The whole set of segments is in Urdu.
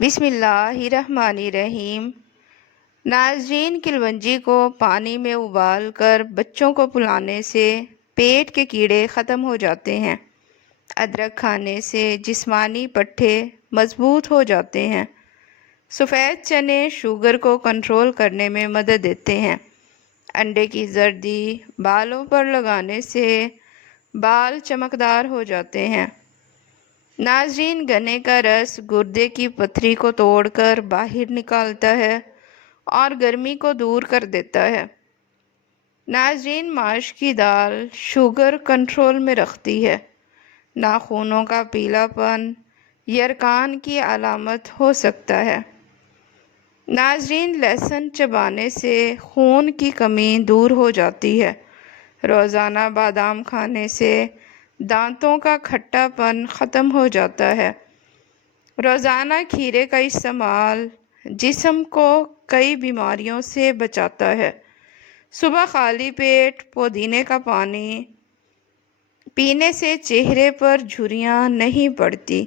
بسم اللہ الرحمن الرحیم۔ ناظرین، کلونجی کو پانی میں ابال کر بچوں کو پلانے سے پیٹ کے کیڑے ختم ہو جاتے ہیں۔ ادرک کھانے سے جسمانی پٹھے مضبوط ہو جاتے ہیں۔ سفید چنے شوگر کو کنٹرول کرنے میں مدد دیتے ہیں۔ انڈے کی زردی بالوں پر لگانے سے بال چمکدار ہو جاتے ہیں۔ ناظرین، گنے کا رس گردے کی پتھری کو توڑ کر باہر نکالتا ہے اور گرمی کو دور کر دیتا ہے۔ ناظرین، ماش کی دال شوگر کنٹرول میں رکھتی ہے۔ ناخنوں کا پیلا پن یرقان کی علامت ہو سکتا ہے۔ ناظرین، لہسن چبانے سے خون کی کمی دور ہو جاتی ہے۔ روزانہ بادام کھانے سے دانتوں کا کھٹا پن ختم ہو جاتا ہے۔ روزانہ کھیرے کا استعمال جسم کو کئی بیماریوں سے بچاتا ہے۔ صبح خالی پیٹ پودینے کا پانی پینے سے چہرے پر جھریاں نہیں پڑتی۔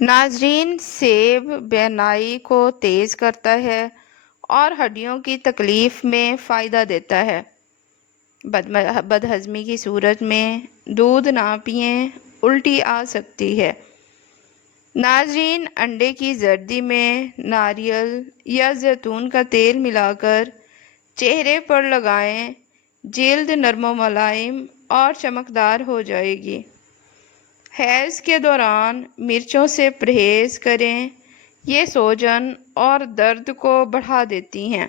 ناظرین، سیب بینائی کو تیز کرتا ہے اور ہڈیوں کی تکلیف میں فائدہ دیتا ہے۔ بدہضمی کی صورت میں دودھ نہ پئیں، الٹی آ سکتی ہے۔ ناظرین، انڈے کی زردی میں ناریل یا زیتون کا تیل ملا کر چہرے پر لگائیں، جلد نرم و ملائم اور چمکدار ہو جائے گی۔ حیض کے دوران مرچوں سے پرہیز کریں، یہ سوجن اور درد کو بڑھا دیتی ہیں۔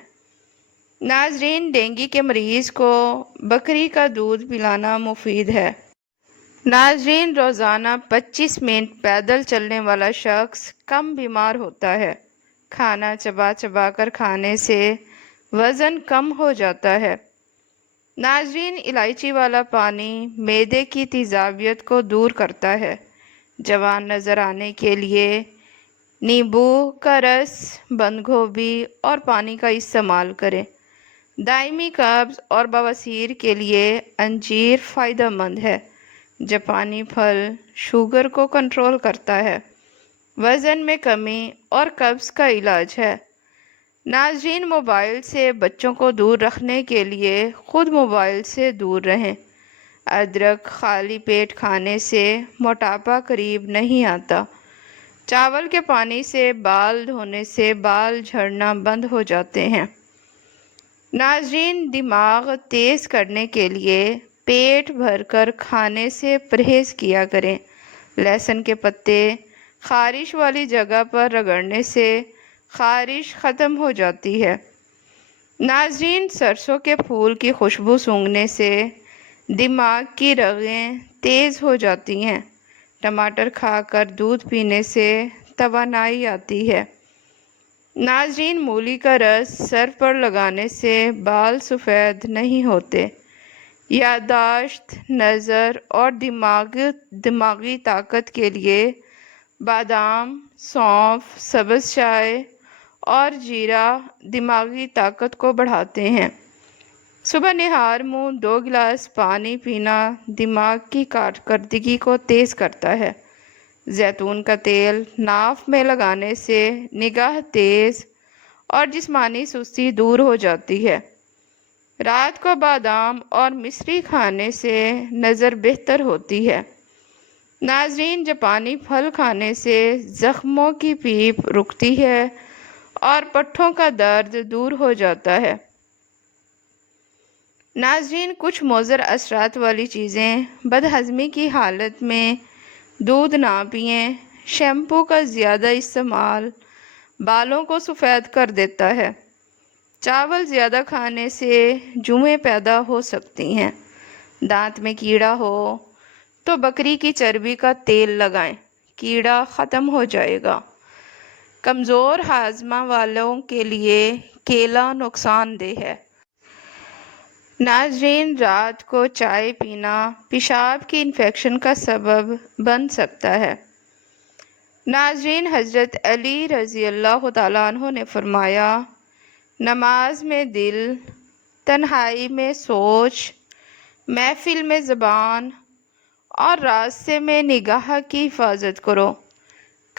ناظرین، ڈینگی کے مریض کو بکری کا دودھ پلانا مفید ہے۔ ناظرین، روزانہ 25 منٹ پیدل چلنے والا شخص کم بیمار ہوتا ہے۔ کھانا چبا چبا کر کھانے سے وزن کم ہو جاتا ہے۔ ناظرین، الائچی والا پانی معدے کی تیزابیت کو دور کرتا ہے۔ جوان نظر آنے کے لیے نیبو کا رس، بند گوبھی اور پانی کا استعمال کریں۔ دائمی قبض اور بواسیر کے لیے انجیر فائدہ مند ہے۔ جاپانی پھل شوگر کو کنٹرول کرتا ہے، وزن میں کمی اور قبض کا علاج ہے۔ ناظرین، موبائل سے بچوں کو دور رکھنے کے لیے خود موبائل سے دور رہیں۔ ادرک خالی پیٹ کھانے سے موٹاپا قریب نہیں آتا۔ چاول کے پانی سے بال دھونے سے بال جھڑنا بند ہو جاتے ہیں۔ ناظرین، دماغ تیز کرنے کے لیے پیٹ بھر کر کھانے سے پرہیز کیا کریں۔ لہسن کے پتے خارش والی جگہ پر رگڑنے سے خارش ختم ہو جاتی ہے۔ ناظرین، سرسوں کے پھول کی خوشبو سونگھنے سے دماغ کی رگیں تیز ہو جاتی ہیں۔ ٹماٹر کھا کر دودھ پینے سے توانائی آتی ہے۔ ناظرین، مولی کا رس سر پر لگانے سے بال سفید نہیں ہوتے۔ یادداشت، نظر اور دماغی طاقت کے لیے بادام، سونف، سبز چائے اور جیرا دماغی طاقت کو بڑھاتے ہیں۔ صبح نہار منہ 2 گلاس پانی پینا دماغ کی کارکردگی کو تیز کرتا ہے۔ زیتون کا تیل ناف میں لگانے سے نگاہ تیز اور جسمانی سستی دور ہو جاتی ہے۔ رات کو بادام اور مصری کھانے سے نظر بہتر ہوتی ہے۔ ناظرین، جاپانی پھل کھانے سے زخموں کی پیپ رکتی ہے اور پٹھوں کا درد دور ہو جاتا ہے۔ ناظرین، کچھ مضر اثرات والی چیزیں بدہضمی کی حالت میں دودھ نہ پئیں۔ شیمپو کا زیادہ استعمال بالوں کو سفید کر دیتا ہے۔ چاول زیادہ کھانے سے جوئیں پیدا ہو سکتی ہیں۔ دانت میں کیڑا ہو تو بکری کی چربی کا تیل لگائیں، کیڑا ختم ہو جائے گا۔ کمزور ہاضمہ والوں کے لیے کیلا نقصان دہ ہے۔ ناظرین، رات کو چائے پینا پیشاب کی انفیکشن کا سبب بن سکتا ہے۔ ناظرین، حضرت علی رضی اللہ تعالیٰ عنہ نے فرمایا، نماز میں دل، تنہائی میں سوچ، محفل میں زبان اور راستے میں نگاہ کی حفاظت کرو۔